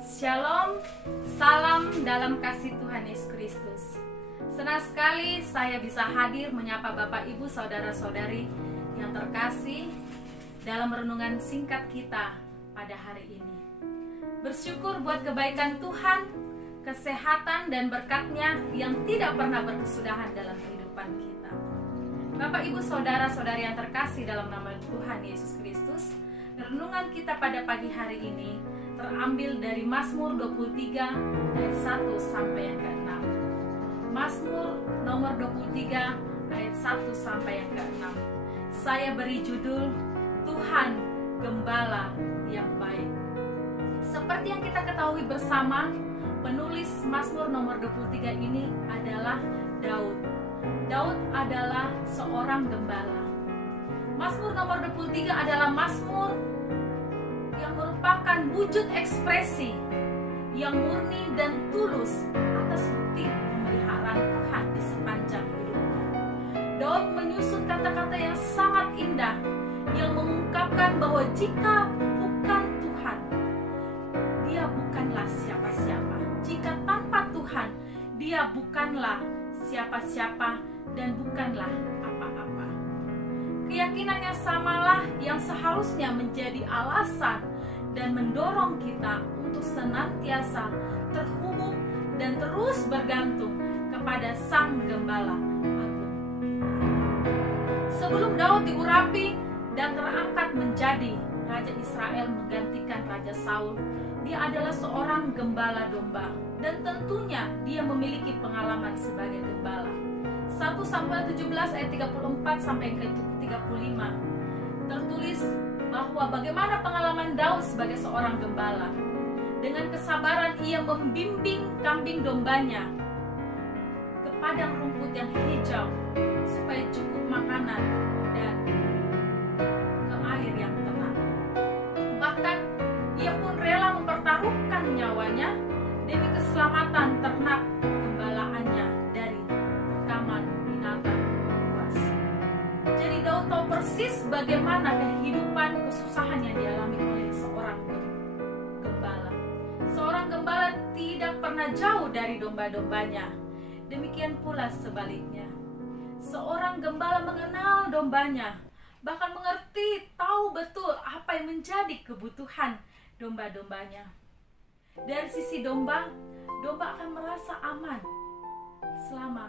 Shalom, salam dalam kasih Tuhan Yesus Kristus. Senang sekali saya bisa hadir menyapa Bapak Ibu Saudara-saudari yang terkasih dalam renungan singkat kita pada hari ini. Bersyukur buat kebaikan Tuhan, kesehatan dan berkat-Nya yang tidak pernah berkesudahan dalam kehidupan kita. Bapak Ibu Saudara-saudari yang terkasih dalam nama Tuhan Yesus Kristus, renungan kita pada pagi hari ini terambil dari Mazmur 23 ayat 1 sampai yang ke-6. Mazmur nomor 23 ayat 1 sampai yang ke-6. Saya beri judul Tuhan Gembala yang Baik. Seperti yang kita ketahui bersama, penulis Mazmur nomor 23 ini adalah Daud. Daud adalah seorang gembala. Mazmur nomor 23 adalah mazmur yang merupakan wujud ekspresi yang murni dan tulus atas bukti pemeliharaan Tuhan di sepanjang hidupnya. Daud menyusun kata-kata yang sangat indah yang mengungkapkan bahwa jika bukan Tuhan, dia bukanlah siapa-siapa. Jika tanpa Tuhan, dia bukanlah siapa-siapa dan bukanlah apa-apa. Keyakinan yang samalah yang seharusnya menjadi alasan dan mendorong kita untuk senantiasa terhubung dan terus bergantung kepada Sang Gembala Agung kita. Sebelum Daud diurapi dan terangkat menjadi Raja Israel menggantikan Raja Saul, dia adalah seorang gembala domba dan tentunya dia memiliki pengalaman sebagai gembala. 1 Samuel 17 ayat 34 sampai ke 35 tertulis bahwa bagaimana pengalaman Daud sebagai seorang gembala. Dengan kesabaran ia membimbing kambing dombanya ke padang rumput yang hijau supaya cukup makanan dan ke air yang tenang. Bahkan ia pun rela mempertaruhkan nyawanya demi keselamatan ternak gembalaannya dari rekaman binatang buas. Jadi Daud tahu persis bagaimana kehidupan kesusahan yang dialami oleh seorang gembala. Seorang gembala tidak pernah jauh dari domba-dombanya. Demikian pula sebaliknya. Seorang gembala mengenal dombanya, bahkan mengerti, tahu betul apa yang menjadi kebutuhan domba-dombanya. Dari sisi domba, domba akan merasa aman selama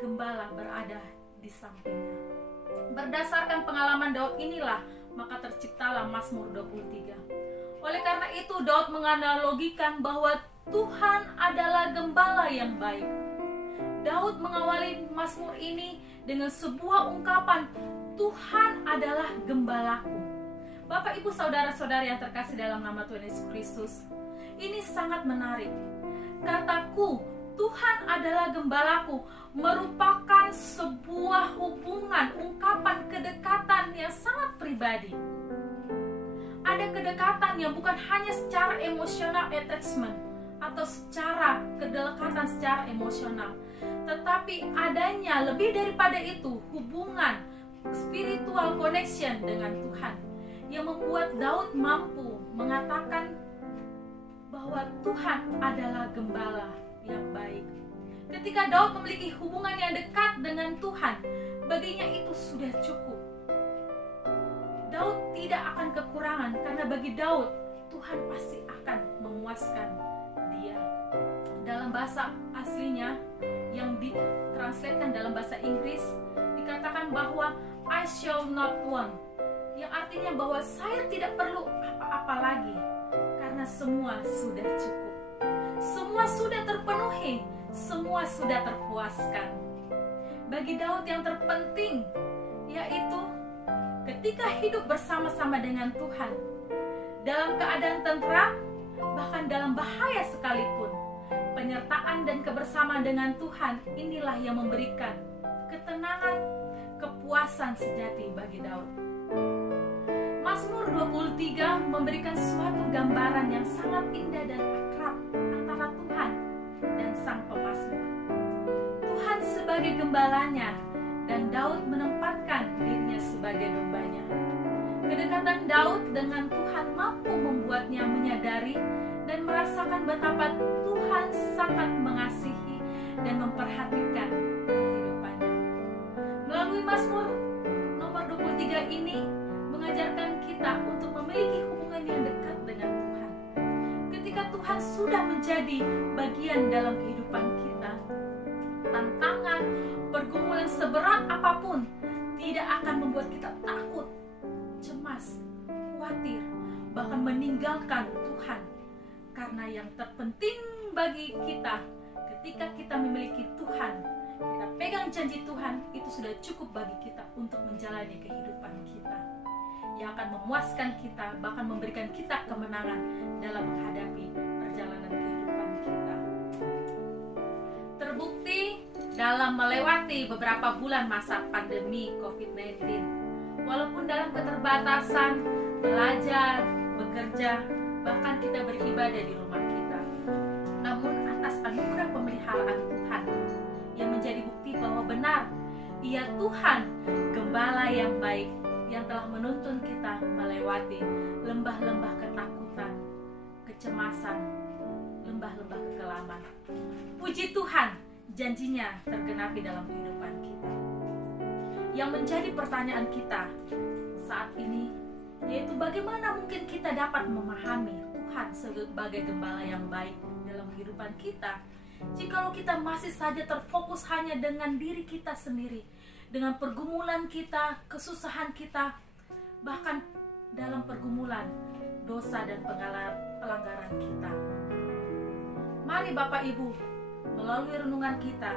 gembala berada di sampingnya. Berdasarkan pengalaman Daud inilah, maka terciptalah Mazmur 23. Oleh karena itu, Daud menganalogikan bahwa Tuhan adalah gembala yang baik. Daud mengawali Mazmur ini dengan sebuah ungkapan, Tuhan adalah gembalaku. Bapak Ibu Saudara-saudari yang terkasih dalam nama Tuhan Yesus Kristus, ini sangat menarik. Kataku, Tuhan adalah gembalaku, merupakan sebuah hubungan, ungkapan kedekatan yang sangat pribadi. Ada kedekatan yang bukan hanya secara emosional attachment atau secara kedekatan secara emosional, tetapi adanya lebih daripada itu, hubungan spiritual connection dengan Tuhan yang membuat Daud mampu mengatakan bahwa Tuhan adalah gembala yang baik. Ketika Daud memiliki hubungan yang dekat dengan Tuhan, baginya itu sudah cukup. Daud tidak akan kekurangan karena bagi Daud, Tuhan pasti akan memuaskan dia. Dalam bahasa aslinya yang ditranslatekan dalam bahasa Inggris dikatakan bahwa I shall not want, yang artinya bahwa saya tidak perlu apa-apa lagi karena semua sudah cukup. Semua sudah terpenuhi, semua sudah terpuaskan. Bagi Daud yang terpenting yaitu ketika hidup bersama-sama dengan Tuhan, dalam keadaan tentram, bahkan dalam bahaya sekalipun, penyertaan dan kebersamaan dengan Tuhan inilah yang memberikan ketenangan, kepuasan sejati bagi Daud. Mazmur 23 memberikan suatu gambaran yang sangat indah dan akrab antara Tuhan dan Sang Pemazmur. Tuhan sebagai gembalanya dan Daud menempatkan dirinya sebagai dombanya. Kedekatan Daud dengan Tuhan mampu membuatnya menyadari dan merasakan betapa Tuhan sangat mengasihi dan memperhatikan kehidupannya. Melalui Mazmur nomor 23 ini mengajarkan kita untuk memiliki hubungan yang dekat dengan Tuhan. Ketika Tuhan sudah menjadi bagian dalam kehidupan kita, tantangan, pergumulan seberat apapun tidak akan membuat kita takut, cemas, khawatir, bahkan meninggalkan Tuhan. Karena yang terpenting bagi kita, ketika kita memiliki Tuhan, kita pegang janji Tuhan, itu sudah cukup bagi kita untuk menjalani kehidupan kita, yang akan memuaskan kita, bahkan memberikan kita kemenangan dalam menghadapi perjalanan kehidupan kita. Terbukti dalam melewati beberapa bulan masa pandemi COVID-19, walaupun dalam keterbatasan belajar, bekerja, bahkan kita beribadah di rumah kita, namun atas anugerah pemeliharaan Tuhan yang menjadi bukti bahwa benar Ia Tuhan Gembala yang baik, yang telah menuntun kita melewati lembah-lembah ketakutan, kecemasan, lembah-lembah kekelaman. Puji Tuhan, janjinya tergenapi dalam kehidupan kita. Yang menjadi pertanyaan kita saat ini, yaitu bagaimana mungkin kita dapat memahami Tuhan sebagai Gembala yang baik dalam kehidupan kita, jikalau kita masih saja terfokus hanya dengan diri kita sendiri, dengan pergumulan kita, kesusahan kita, bahkan dalam pergumulan dosa dan pelanggaran kita. Mari Bapak Ibu, melalui renungan kita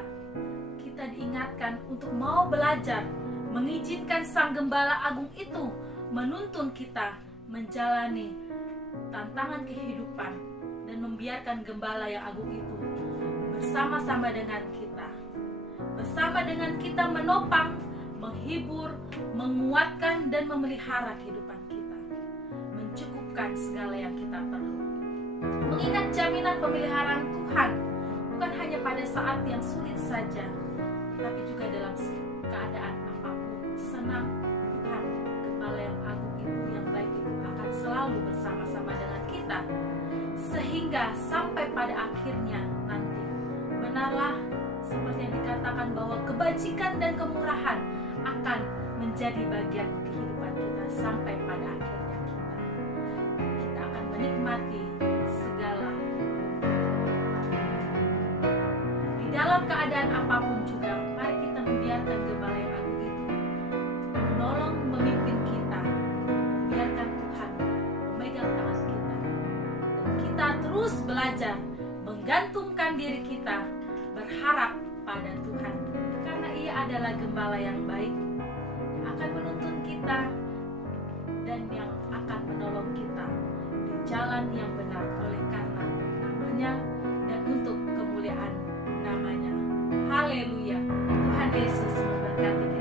diingatkan untuk mau belajar mengizinkan Sang Gembala Agung itu menuntun kita menjalani tantangan kehidupan dan membiarkan Gembala yang agung itu bersama-sama dengan kita. Bersama dengan kita menopang, menghibur, menguatkan dan memelihara kehidupan kita. Mencukupkan segala yang kita perlu. Mengingat jaminan pemeliharaan Tuhan bukan hanya pada saat yang sulit saja, tapi juga dalam keadaan apapun. Senang Tuhan Gembala yang agung itu, yang baik itu akan selalu bersama-sama dengan kita, sehingga sampai pada akhirnya nanti benarlah seperti yang dikatakan bahwa kebajikan dan kemurahan akan menjadi bagian kehidupan kita sampai pada akhirnya kita akan menikmati segala. Di dalam keadaan apapun juga, mari kita membiarkan Gembala yang agung itu menolong, memimpin kita, membiarkan Tuhan memegang tangan kita, dan kita terus belajar menggantungkan diri kita, berharap pada Tuhan, karena Ia adalah Gembala yang baik, yang akan menuntun kita dan yang akan menolong kita di jalan yang benar oleh karena namanya dan untuk kemuliaan namanya. Haleluya. Tuhan Yesus memberkati kita.